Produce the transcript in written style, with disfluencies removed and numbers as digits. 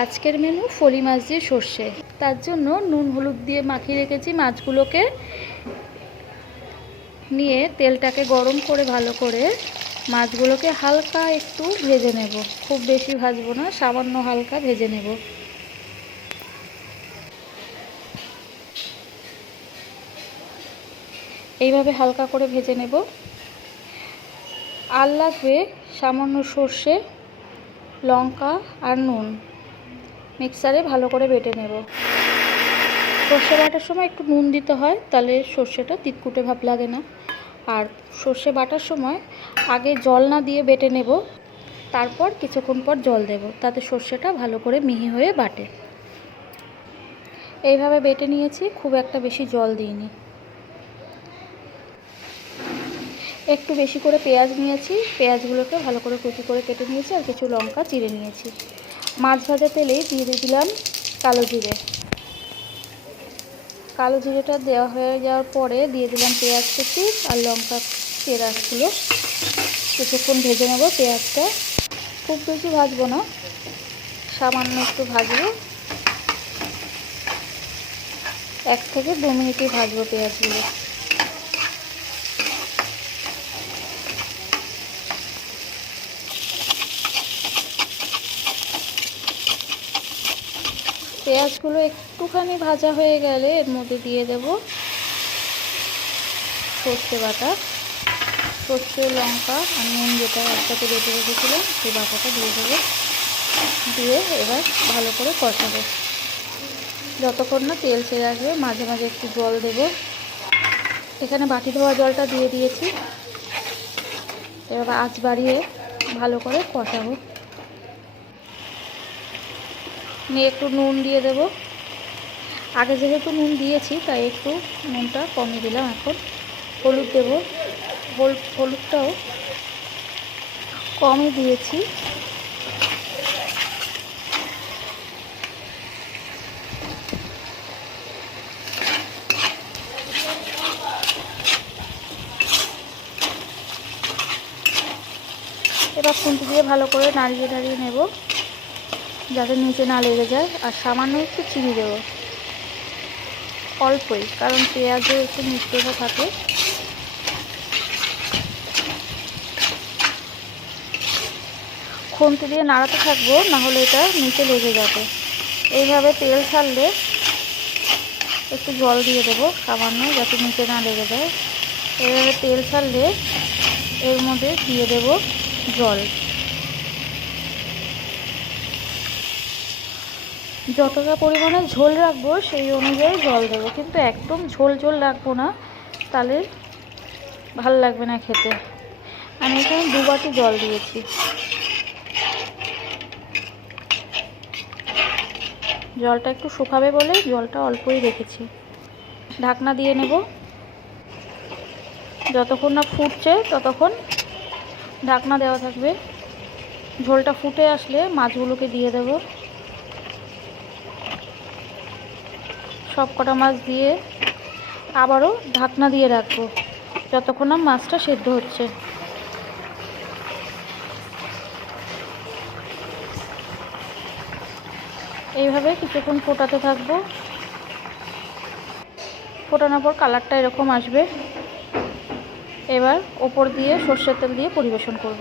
আজকের মেনু ফলি মাছ দিয়ে সর্ষে। তার জন্য নুন হলুদ দিয়ে মাখিয়ে রেখেছি মাছগুলোকে। নিয়ে তেলটাকে গরম করে ভালো করে মাছগুলোকে হালকা একটু ভেজে নেব। খুব বেশি ভাজবো না, সামান্য হালকা ভেজে নেব। এইভাবে হালকা করে ভেজে নেব। আর লাগবে সামান্য সর্ষে, লঙ্কা আর নুন। মিক্সারে ভালো করে বেটে নেব। সর্ষে বাটার সময় একটু নুন দিতে হয়, তাহলে সর্ষেটা তিতকুটে ভাব লাগে না। আর সর্ষে বাটার সময় আগে জল না দিয়ে বেটে নেব, তারপর কিছুক্ষণ পর জল দেব, তাতে সর্ষেটা ভালো করে মিহি হয়ে বাটে। এইভাবে বেটে নিয়েছি, খুব একটা বেশি জল দিইনি। একটু বেশি করে পেঁয়াজ নিয়েছি, পেঁয়াজগুলোকে ভালো করে কুচি করে কেটে নিয়েছি, আর কিছু লঙ্কা চিড়ে নিয়েছি। মাছ ভাজা তেলেই দিয়ে দিলাম কালো জিরে। কালো জিরেটা দেওয়া হয়ে যাওয়ার পরে দিয়ে দিলাম পেঁয়াজ কুচি আর লঙ্কা চেরাগুলো। কিছুক্ষণ ভেজে নেব পেঁয়াজটা। খুব বেশি ভাজবো না, সামান্য একটু ভাজবো। 1 থেকে 2 মিনিটই ভাজবো পেঁয়াজগুলো। পেঁয়াজগুলো একটুখানি ভাজা হয়ে গেলে এর মধ্যে দিয়ে দেব সর্ষে বাটা। সর্ষে, লঙ্কা আর নুন যেটা একসাথে বেটে রেখেছিলাম সেই বাটাটা দিয়ে দেবো। দিয়ে এবার ভালো করে কষাবো যতক্ষণ না তেল ছেড়ে আসবে। মাঝে মাঝে একটু জল দেব। এখানে বাটি ধোয়া জলটা দিয়ে দিয়েছি। এবার আঁচ বাড়িয়ে ভালো করে কষাবো। নিয়ে একটু নুন দিয়ে দেব। আগে যেহেতু নুন দিয়েছি তাই একটু নুনটা কমে দিলাম। এখন হলুদ দেব। হলুদটাও কমই দিয়েছি। এবার খুন্তি দিয়ে ভালো করে নাড়িয়ে নাড়িয়ে নেব, যাতে নিচে না লেগে যায়। আর সামান্য একটু চিনি দেবো, অল্পই, কারণ পেঁয়াজে একটু মিষ্টিটা থাকে। খুন্তি দিয়ে নাড়াতে থাকবো, নাহলে এটা নিচে লেগে যাবে। এইভাবে তেল ছাড়লে একটু জল দিয়ে দেবো সামান্য, যাতে নিচে না লেগে যায়। এইভাবে তেল ছাড়লে এর মধ্যে দিয়ে দেব জল। যতটা পরিমাণে ঝোল রাখবো সেই অনুযায়ী জল দেবো, কিন্তু একদম ঝোল ঝোল রাখবো না, তাহলে ভালো লাগবে না খেতে। আমি এখানে 2 বাটি জল দিয়েছি। জলটা একটু শুকাবে বলে জলটা অল্পই রেখেছি। ঢাকনা দিয়ে নেব। যতক্ষণ না ফুটছে ততক্ষণ ঢাকনা দেওয়া থাকবে। ঝোলটা ফুটে আসলে মাছগুলোকে দিয়ে দেব। সব কটা মাছ দিয়ে আবারও ঢাকনা দিয়ে রাখবো যতক্ষণ না মাছটা সেদ্ধ হচ্ছে। এইভাবে কিছুক্ষণ ফোটাতে থাকবো। ফোটানোর পর কালারটা এরকম আসবে। এবার ওপর দিয়ে সর্ষের তেল দিয়ে পরিবেশন করব।